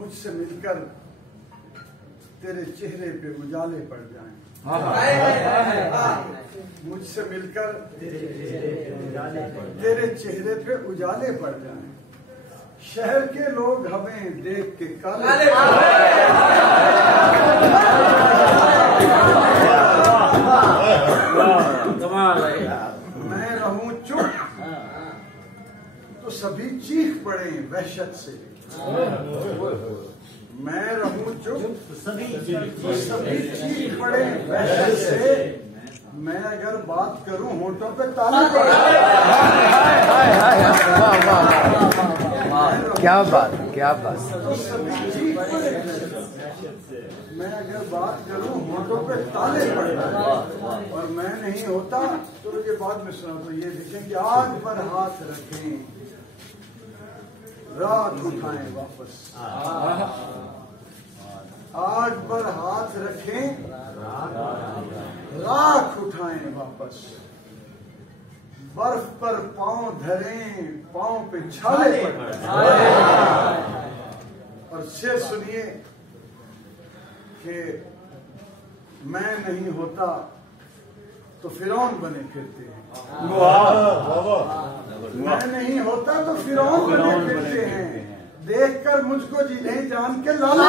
मुझसे मिलकर तेरे चेहरे पे उजाले पड़ जाएं। मुझसे मिलकर तेरे चेहरे पे उजाले पड़ जाएं। शहर के लोग हमें देख के काले मैं रहूं चुप तो सभी चीख पड़े वहशत से। मैं रहूं चुप तो सभी चीख पड़े वहशत से। मैं अगर बात करूं होठों पे ताली पड़े। क्या बात, क्या बात। तो सभी चीख पड़े। मैं अगर बात करूं होठों पे ताले पड़े और मैं नहीं होता तो ये बाद में सुना। तो ये देखें कि आग पर हाथ रखें रात उठाएं वापस। आग पर हाथ रखें राख उठाएं वापस। बर्फ पर पांव धरें पांव पे छाले पड़े। और शेर सुनिए कि मैं नहीं होता तो फिरौन बने फिरते हैं। मैं नहीं होता तो फिरौन बने फिरते हैं। देखकर मुझको जिन्हें जान के लाला